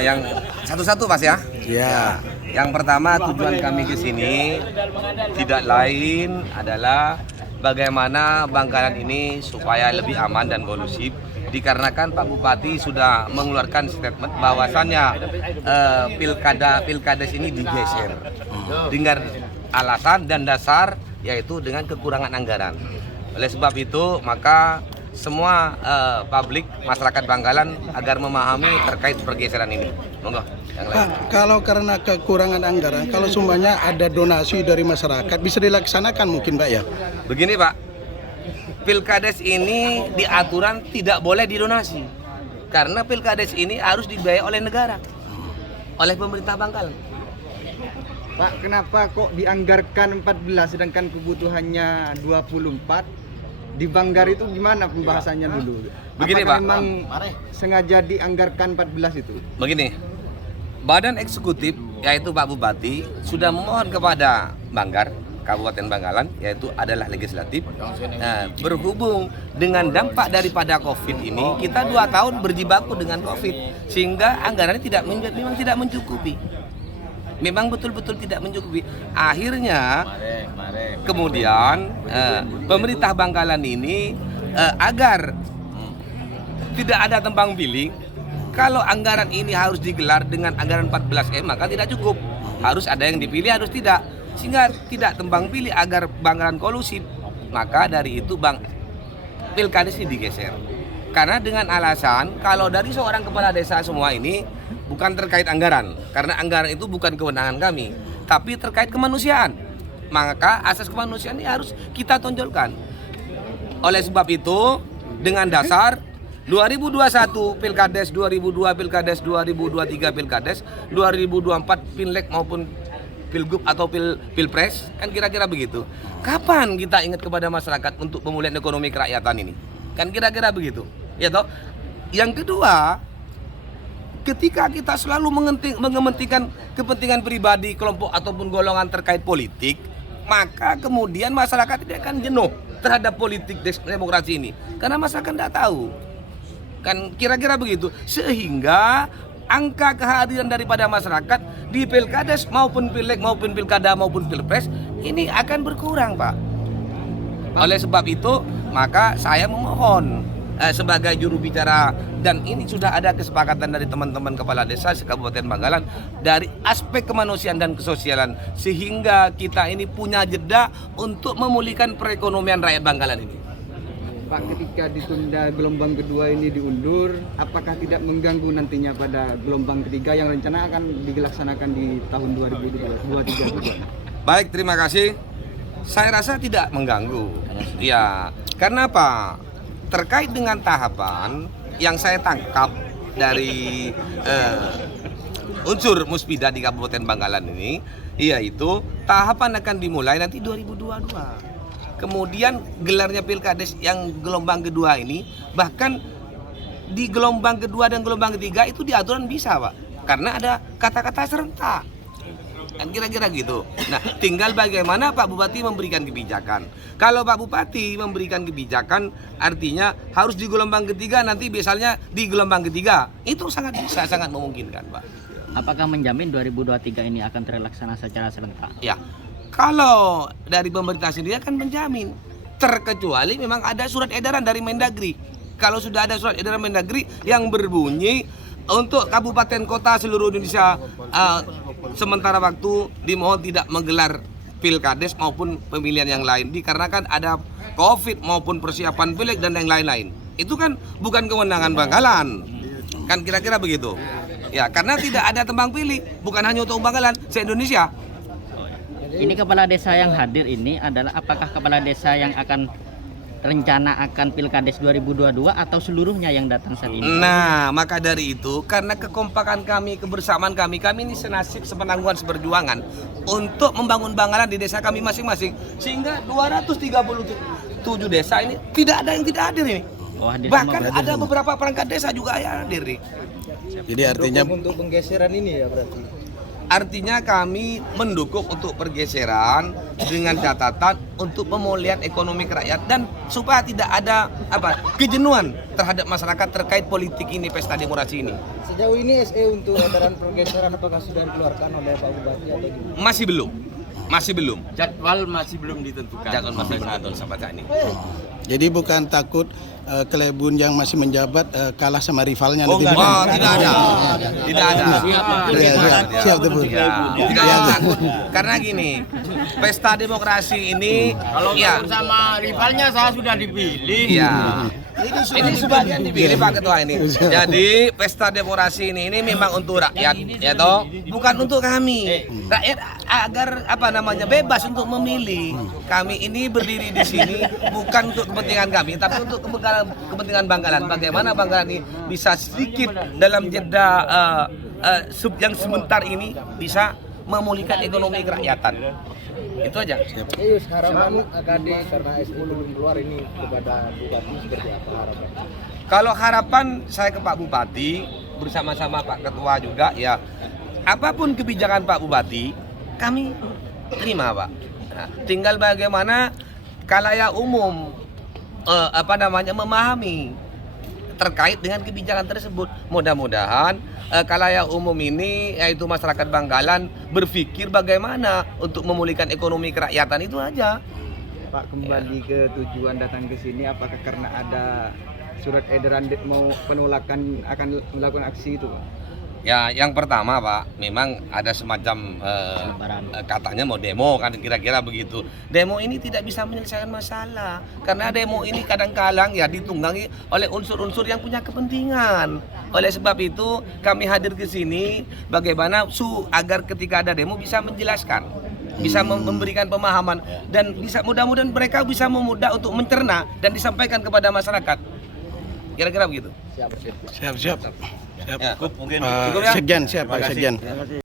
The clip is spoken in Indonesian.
Yang satu-satu Mas ya. Ya. Yang pertama tujuan kami ke sini tidak lain adalah bagaimana Bangkalan ini supaya lebih aman dan kondusif. Dikarenakan Pak Bupati sudah mengeluarkan statement bahwasannya pilkades ini digeser dengan alasan dan dasar yaitu dengan kekurangan anggaran. Oleh sebab itu maka semua publik masyarakat Bangkalan agar memahami terkait pergeseran ini. Monggo yang lain. Pak, kalau karena kekurangan anggaran, kalau semuanya ada donasi dari masyarakat bisa dilaksanakan mungkin Pak ya? Begini Pak, pilkades ini diaturan tidak boleh didonasi karena pilkades ini harus dibiayai oleh negara, oleh pemerintah Bangkalan. Pak, kenapa kok dianggarkan 14 sedangkan kebutuhannya 24? Di Banggar itu gimana pembahasannya dulu? Begini apakah Pak, memang sengaja dianggarkan 14 itu? begini, Badan Eksekutif yaitu Pak Bupati sudah memohon kepada Banggar, Kabupaten Bangkalan, yaitu adalah legislatif. Berhubung dengan dampak daripada COVID ini, kita 2 tahun berjibaku dengan COVID, sehingga anggarannya memang tidak mencukupi. Memang betul-betul tidak mencukupi. Akhirnya kemudian pemerintah Bangkalan ini agar tidak ada tembang pilih, kalau anggaran ini harus digelar dengan anggaran 14M maka tidak cukup. Harus ada yang dipilih, harus tidak. Sehingga tidak tembang pilih agar Bangkalan kondusif. Maka dari itu pilkades ini digeser. Karena dengan alasan kalau dari seorang kepala desa semua ini bukan terkait anggaran, karena anggaran itu bukan kewenangan kami, tapi terkait kemanusiaan. Maka asas kemanusiaan ini harus kita tonjolkan. Oleh sebab itu, dengan dasar 2021 pilkades, 2002 pilkades, 2023 pilkades, 2024 Pinlek maupun Pilgub atau Pilpres, kan kira-kira begitu. Kapan kita ingat kepada masyarakat untuk pemulihan ekonomi kerakyatan ini? Kan kira-kira begitu. Ya toh? Yang kedua, ketika kita selalu mengementingkan kepentingan pribadi, kelompok ataupun golongan terkait politik, maka kemudian masyarakat tidak akan jenuh terhadap politik demokrasi ini. Karena masyarakat tidak tahu. Kan kira-kira begitu. Sehingga angka kehadiran daripada masyarakat di pilkades maupun pileg maupun pilkada maupun pilpres ini akan berkurang, Pak. Oleh sebab itu, maka saya memohon sebagai juru bicara, dan ini sudah ada kesepakatan dari teman-teman kepala desa se-Kabupaten Bangkalan dari aspek kemanusiaan dan kesosialan, sehingga kita ini punya jeda untuk memulihkan perekonomian rakyat Bangkalan ini. Pak, ketika ditunda gelombang kedua ini diundur, apakah tidak mengganggu nantinya pada gelombang ketiga yang rencana akan dilaksanakan di tahun 2023 juga? Baik, terima kasih. Saya rasa tidak mengganggu. Ya, karena apa? Terkait dengan tahapan yang saya tangkap dari unsur Muspida di Kabupaten Bangkalan ini, yaitu tahapan akan dimulai nanti 2022. Kemudian gelarnya pilkades yang gelombang kedua ini, bahkan di gelombang kedua dan gelombang ketiga itu diaturan bisa, Pak, karena ada kata-kata serentak. Kan kira-kira gitu. Nah, tinggal bagaimana Pak Bupati memberikan kebijakan. Kalau Pak Bupati memberikan kebijakan, artinya harus di gelombang ketiga, nanti misalnya di gelombang ketiga, itu sangat bisa, sangat memungkinkan, Pak. Apakah menjamin 2023 ini akan terlaksana secara serentak? Ya, kalau dari pemerintah sendiri akan menjamin, terkecuali memang ada surat edaran dari Mendagri. Kalau sudah ada surat edaran Mendagri yang berbunyi untuk kabupaten kota seluruh Indonesia sementara waktu dimohon tidak menggelar pilkades maupun pemilihan yang lain dikarenakan ada COVID maupun persiapan pileg dan yang lain-lain. Itu kan bukan kewenangan Bangkalan. Kan kira-kira begitu. Ya, karena tidak ada tembang pilih, bukan hanya untuk Bangkalan, se-Indonesia. Ini kepala desa yang hadir ini adalah apakah kepala desa yang akan rencana akan pilkades 2022 atau seluruhnya yang datang saat ini? Nah, maka dari itu karena kekompakan kami, kebersamaan kami ini senasib sepenanggungan seperjuangan untuk membangun Bangkalan di desa kami masing-masing, sehingga 237 desa ini tidak ada yang tidak hadir ini. Oh, hadir bahkan semua. ada beberapa perangkat desa juga yang hadir nih. Jadi artinya untuk penggeseran ini ya berarti. Artinya kami mendukung untuk pergeseran dengan catatan untuk pemulihan ekonomi rakyat dan supaya tidak ada kejenuhan terhadap masyarakat terkait politik ini, pesta demokrasi ini. Sejauh ini SE untuk edaran pergeseran apakah sudah dikeluarkan oleh Pak Bupati atau gimana? Masih belum. Jadwal masih belum ditentukan. Jadwal masih belum sampai saat ini. Jadi bukan takut Kelebun yang masih menjabat kalah sama rivalnya Oh, nanti. tidak ada. Tidak ada. Siap tuh, Bu. Tidak ada takut. Karena gini, pesta demokrasi ini Kalau ya, sama rivalnya saya sudah dipilih. ya. Ini sebagian dipilih Pak Ketua ini. Jadi pesta demokrasi ini memang untuk rakyat, ya toh, bukan untuk kami. Rakyat agar bebas untuk memilih. Kami ini berdiri di sini bukan untuk kepentingan kami, tapi untuk kepentingan Bangkalan. Bagaimana Bangkalan ini bisa sedikit dalam jeda yang sebentar ini bisa memulihkan ekonomi kerakyatan. Itu aja. Yus, harapan AKD karena SE belum keluar ini kepada Bupati seperti apa harapan? Kalau harapan saya ke Pak Bupati bersama-sama Pak Ketua juga ya, apapun kebijakan Pak Bupati kami terima Pak. Nah, tinggal bagaimana khalayak umum memahami terkait dengan kebijakan tersebut. Mudah-mudahan khalayak umum ini yaitu masyarakat Bangkalan berpikir bagaimana untuk memulihkan ekonomi kerakyatan, itu aja. Pak, kembali ke tujuan datang ke sini, apakah karena ada surat edaran mau penolakan akan melakukan aksi itu, Pak? Ya, yang pertama Pak, memang ada semacam katanya mau demo kan, kira-kira begitu. Demo ini tidak bisa menyelesaikan masalah karena demo ini kadang-kadang ya ditunggangi oleh unsur-unsur yang punya kepentingan. Oleh sebab itu kami hadir ke sini bagaimana agar ketika ada demo bisa menjelaskan, bisa memberikan pemahaman dan bisa mudah-mudahan mereka bisa memudah untuk mencerna dan disampaikan kepada masyarakat. Kira-kira begitu. Siap. Ya, mungkin Sekjen, siap Pak Sekjen.